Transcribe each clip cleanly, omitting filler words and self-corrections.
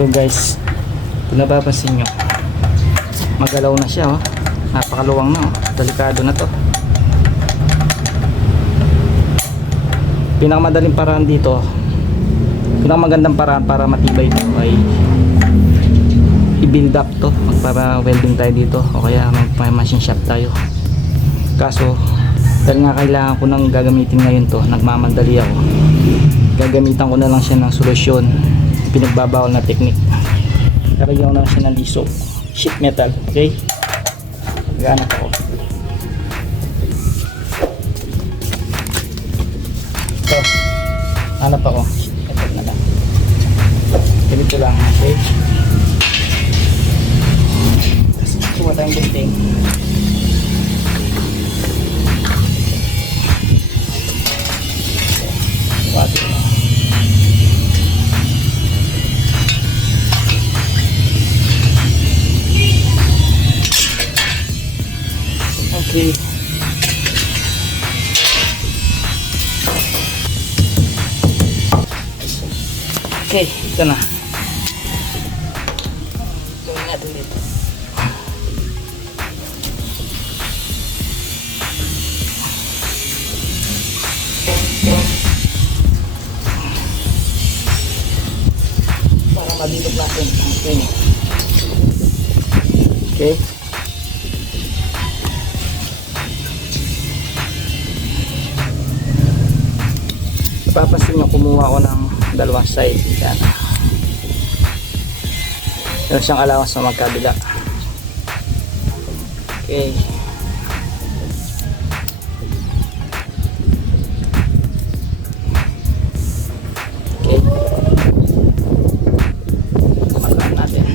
So guys, kung napapansin nyo, magalaw na siya oh. Napakaluwang na oh. Delikado na to. Pinakamadaling paraan dito, pinakamagandang paraan para matibay ito ay i-build up to. Magpapa welding tayo dito o kaya magpa-machine shop tayo. Kaso dahil nga kailangan ko nang gagamitin ngayon to, nagmamadali ako, gagamitan ko na lang siya ng solusyon, pinagbabawal na technique. Karagyan ko na lang siya ng liso, sheet metal. Okay, gaganap ako. So hanap ako sheet metal na lang, ganito lang. Okay, tapos kuha tayong gunting. Okay. Okay, ito na. Gawin natin dito. Para mabilog natin. Okay. Okay. Papasin nyo, kumuha ko ng dalawang side. Yan. Meron siyang allowance sa magkabila. Okay. Okay. Pagkaan natin.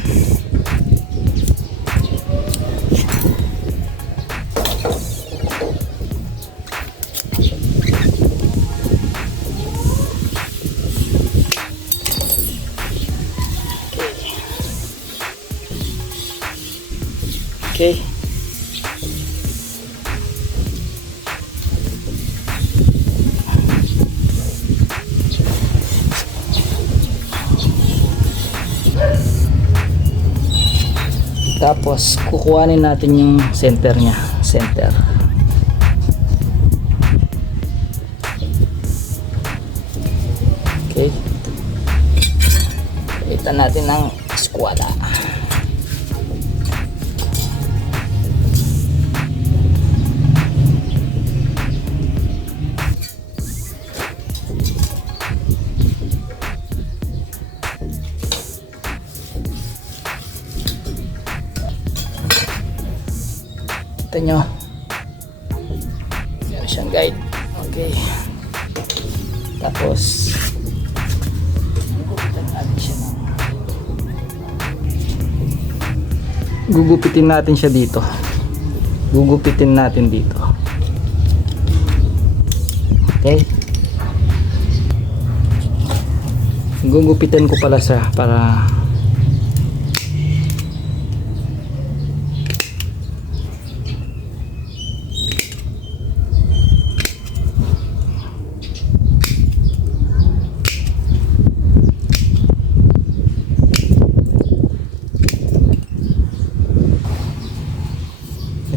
Okay. Tapos kukuhanin natin yung center niya, center. Okay. Palitan natin ng eskwada. Ito nyo, meron siyang guide. Okay, tapos gugupitin natin siya dito. Gugupitin natin dito. Okay, gugupitin ko pala siya para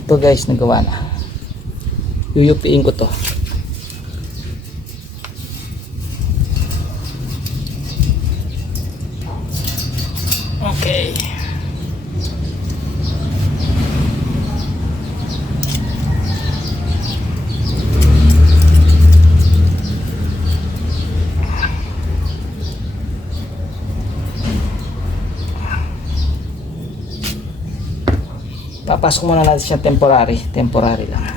ito guys, nagawa na. Yuyupiin ko to. Okay. Papasok muna natin siya temporary lang.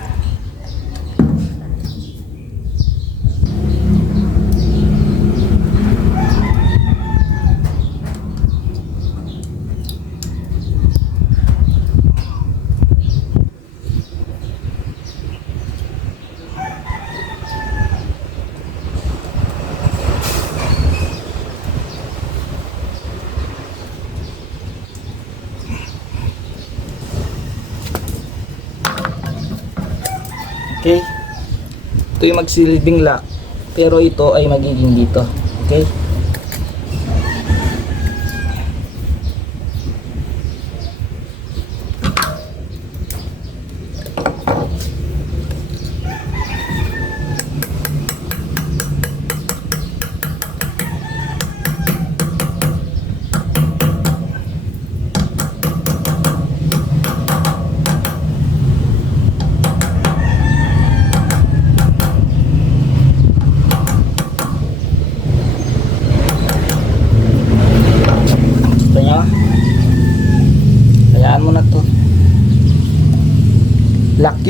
Okay, ito yung magsilbing lock, pero ito ay magiging dito. Okay,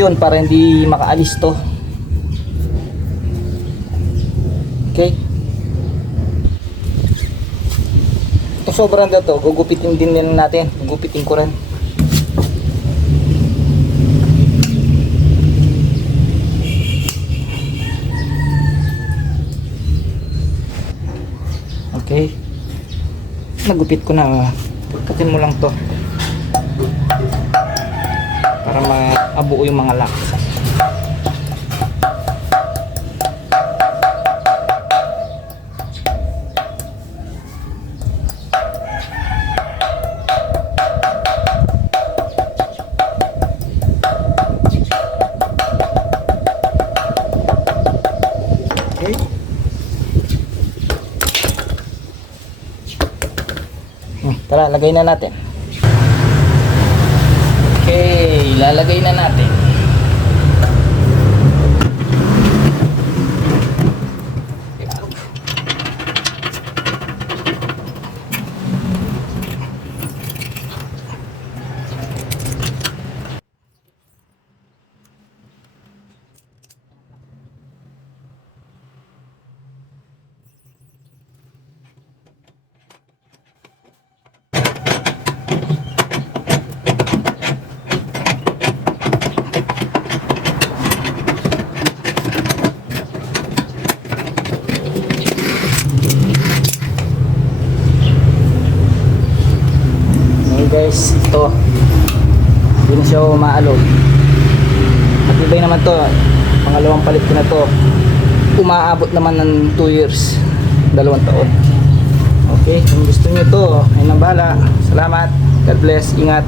yun para hindi makaalis to. Okay. Ito sobrang na to, gugupitin din natin. Gugupitin ko rin. Okay. Nagupit ko na. Katin mo lang to. Para maabuo yung mga lock. Okay. Tara, lagay na natin. Okay, lalagay na natin. Guys, ito hindi na siya umaalog. Matibay naman to, pangalawang palit ko na to, umaabot naman ng 2 years, 2 taon. Okay, kung gusto nyo to ay nang bahala. Salamat, God bless, ingat.